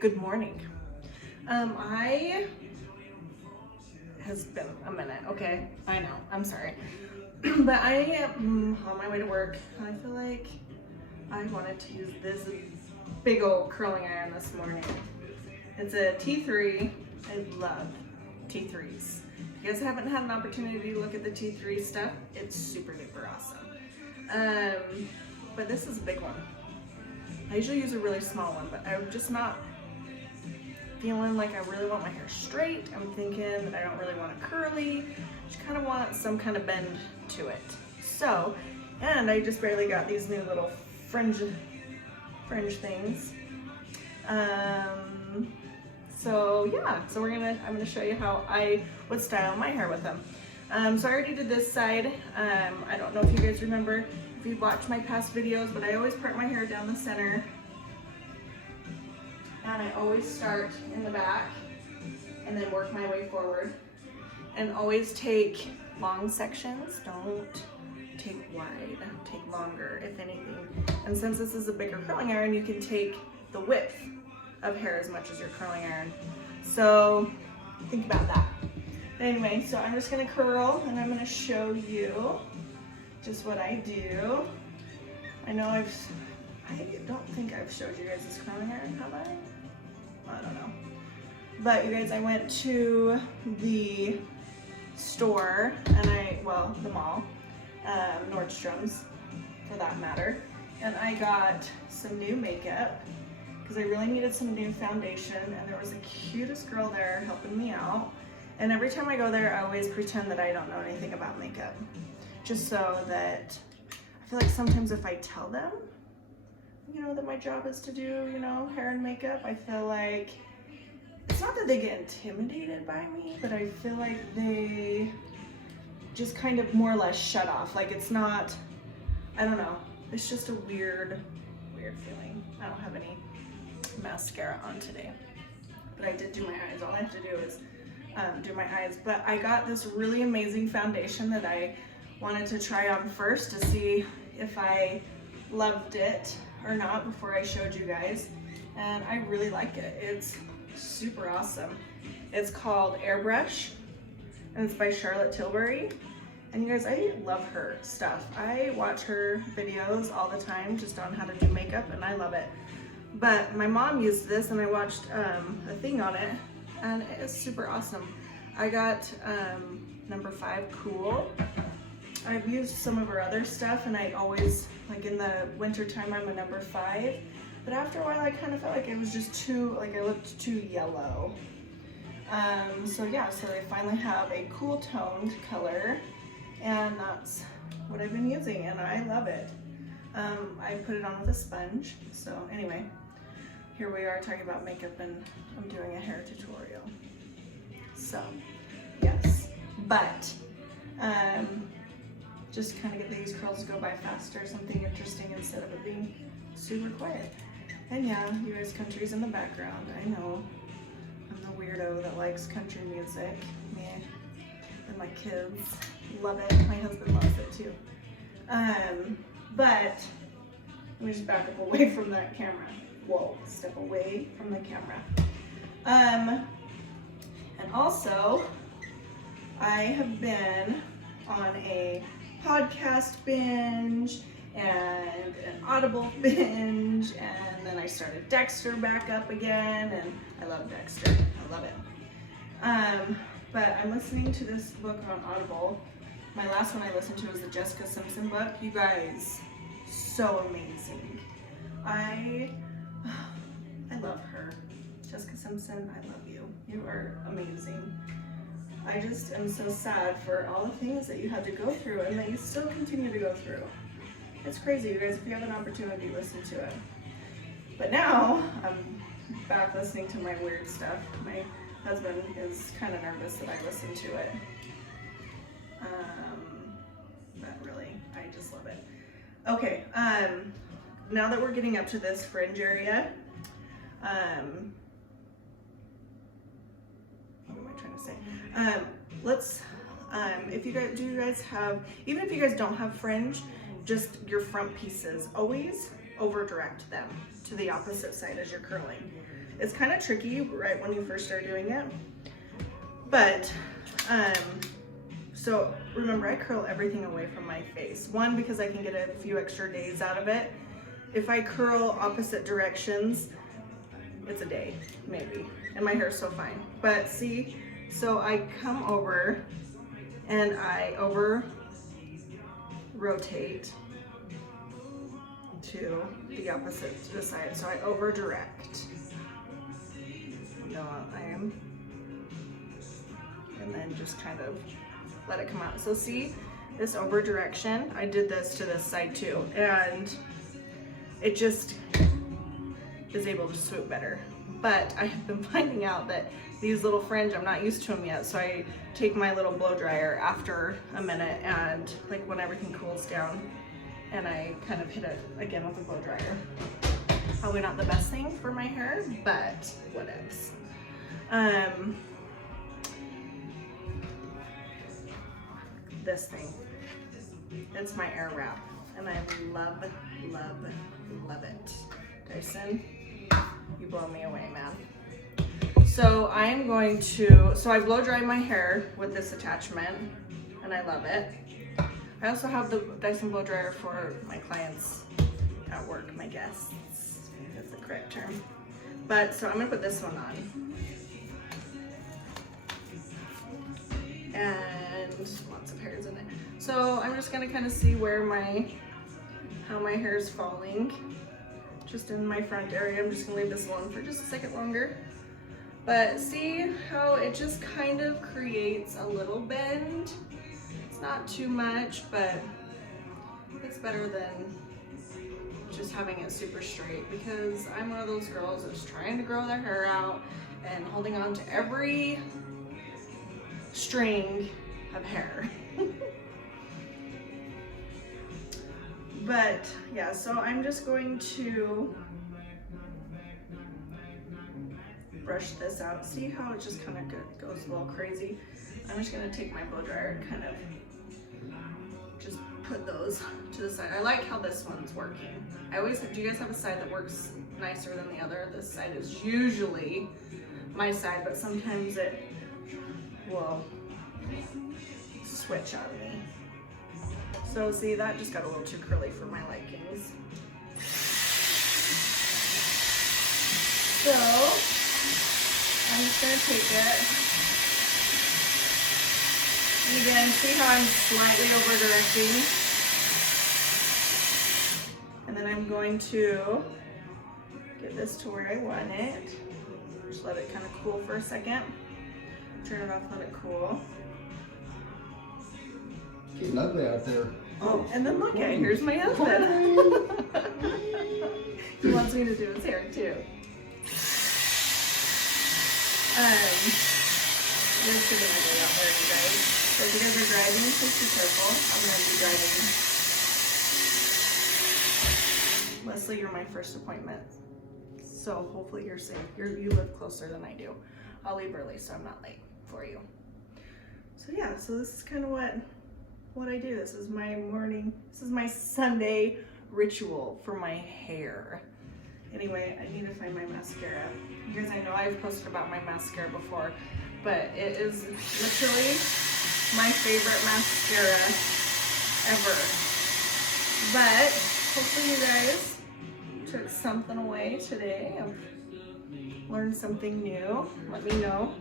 Good morning. Has been a minute, okay? I know, I'm sorry. But I am on my way to work. I feel like I wanted to use this big old curling iron this morning. It's a T3. I love T3s. If you guys haven't had an opportunity to look at the T3 stuff, it's super duper awesome. But this is a big one. I usually use a really small one, but I'm just not feeling like I really want my hair straight. I'm thinking that I don't really want it curly. Just kind of want some kind of bend to it. So, and I just barely got these new little fringe things. So yeah, I'm gonna show you how I would style my hair with them. So I already did this side. I don't know if you guys remember if you've watched my past videos, but I always part my hair down the center. And I always start in the back and then work my way forward. And always take long sections, don't take wide, take longer, if anything. And since this is a bigger curling iron, you can take the width of hair as much as your curling iron. So think about that. Anyway, so I'm just gonna curl and I'm gonna show you just what I do. I know I don't think I've showed you guys this curling iron, have I? I don't know. But you guys, I went to the store and the mall, Nordstrom's for that matter, and I got some new makeup because I really needed some new foundation, and there was the cutest girl there helping me out. And every time I go there, I always pretend that I don't know anything about makeup, just so that I feel like sometimes if I tell them, that my job is to do, hair and makeup, I feel like it's not that they get intimidated by me, but I feel like they just kind of more or less shut off. Like it's not, I don't know, it's just a weird feeling. I don't have any mascara on today, but I did do my eyes. All I have to do is do my eyes. But I got this really amazing foundation that I wanted to try on first to see if I loved it or not before I showed you guys, and I really like it. It's super awesome. It's called Airbrush, and it's by Charlotte Tilbury. And you guys, I love her stuff. I watch her videos all the time just on how to do makeup, and I love it. But my mom used this, and I watched a thing on it, and it is super awesome. I got number 5 Cool. I've used some of her other stuff, and I always, like in the winter time, I'm a number 5. But after a while, I kind of felt like it was just too, like I looked too yellow. So yeah, so they finally have a cool toned color, and that's what I've been using, and I love it. I put it on with a sponge. So anyway, here we are talking about makeup, and I'm doing a hair tutorial. So yes, but just kind of get these curls to go by faster, something interesting instead of it being super quiet. And yeah, you guys, country's in the background. I know, I'm the weirdo that likes country music. Me and my kids love it. My husband loves it too. But let me just back up away from that camera. Whoa, step away from the camera. And also, I have been on a podcast binge and an Audible binge, and then I started Dexter back up again, and I love Dexter. I love it. But I'm listening to this book on Audible. My last one I listened to was the Jessica Simpson book. You guys, so amazing. I love her. Jessica Simpson, I love you. You are amazing. I just am so sad for all the things that you had to go through and that you still continue to go through. It's crazy, you guys. If you have an opportunity, listen to it. But now I'm back listening to my weird stuff. My husband is kind of nervous that I listen to it. But really, I just love it. Okay, now that we're getting up to this fringe area, what am I trying to say? Let's, if you guys have, even if you guys don't have fringe, just your front pieces, always over direct them to the opposite side as you're curling. It's kind of tricky right when you first start doing it. But, so remember, I curl everything away from my face. One, because I can get a few extra days out of it. If I curl opposite directions, it's a day, maybe. And my hair's so fine. But see, so I come over and I over rotate to the opposite to the side. So I over direct. No, I am. And then just kind of let it come out. So see this over direction? I did this to this side too. And it just is able to swoop better. But I have been finding out that these little fringe, I'm not used to them yet. So I take my little blow dryer after a minute and like when everything cools down, and I kind of hit it again with a blow dryer. Probably not the best thing for my hair, but whatevs. This thing, it's my air wrap, and I love, love, love it. Dyson, you blow me away, man. So I am going to, so I blow dry my hair with this attachment, and I love it. I also have the Dyson blow dryer for my clients at work, my guests, that's the correct term. But, so I'm gonna put this one on. And lots of hairs in it. So I'm just gonna kind of see where how my hair is falling. Just in my front area. I'm just gonna leave this alone for just a second longer. But see how it just kind of creates a little bend. It's not too much, but it's better than just having it super straight, because I'm one of those girls that's trying to grow their hair out and holding on to every string of hair. But yeah, so I'm just going to brush this out. See how it just kind of goes a little crazy? I'm just gonna take my blow dryer and kind of just put those to the side. I like how this one's working. Do you guys have a side that works nicer than the other? This side is usually my side, but sometimes it will switch on me. So see, that just got a little too curly for my likings. So I'm just gonna take it. And again, see how I'm slightly over directing? And then I'm going to get this to where I want it. Just let it kind of cool for a second. Turn it off, let it cool. Getting ugly out there. Oh, and then look at it, here's my husband. He wants me to do his hair too. It's getting ugly out there, you guys. So if you guys are driving, please be careful. I'm going to be driving. Leslie, you're my first appointment. So hopefully you're safe. You live closer than I do. I'll leave early so I'm not late for you. So yeah, so this is kind of what I do. This is my morning, this is my Sunday ritual for my hair. Anyway, I need to find my mascara. You guys, I know I've posted about my mascara before, but it is literally my favorite mascara ever. But hopefully you guys took something away today. I've learned something new. Let me know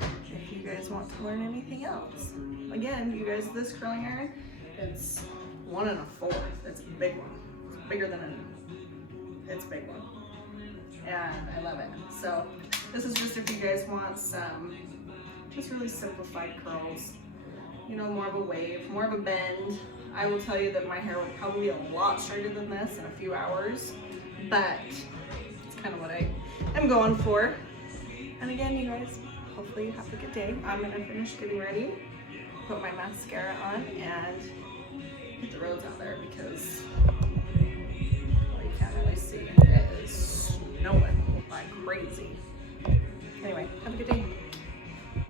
if you guys want to learn anything else. Again, you guys, this curling iron, it's 1 1/4. It's a big one. It's bigger than it's a big one. And I love it. So this is just if you guys want some just really simplified curls, you know, more of a wave, more of a bend. I will tell you that my hair will probably be a lot straighter than this in a few hours, but it's kind of what I am going for. And again, you guys, hopefully you have a good day. I'm gonna finish getting ready, put my mascara on, and hit the roads out there because, well, you can't really see. It is snowing like crazy. Anyway, have a good day.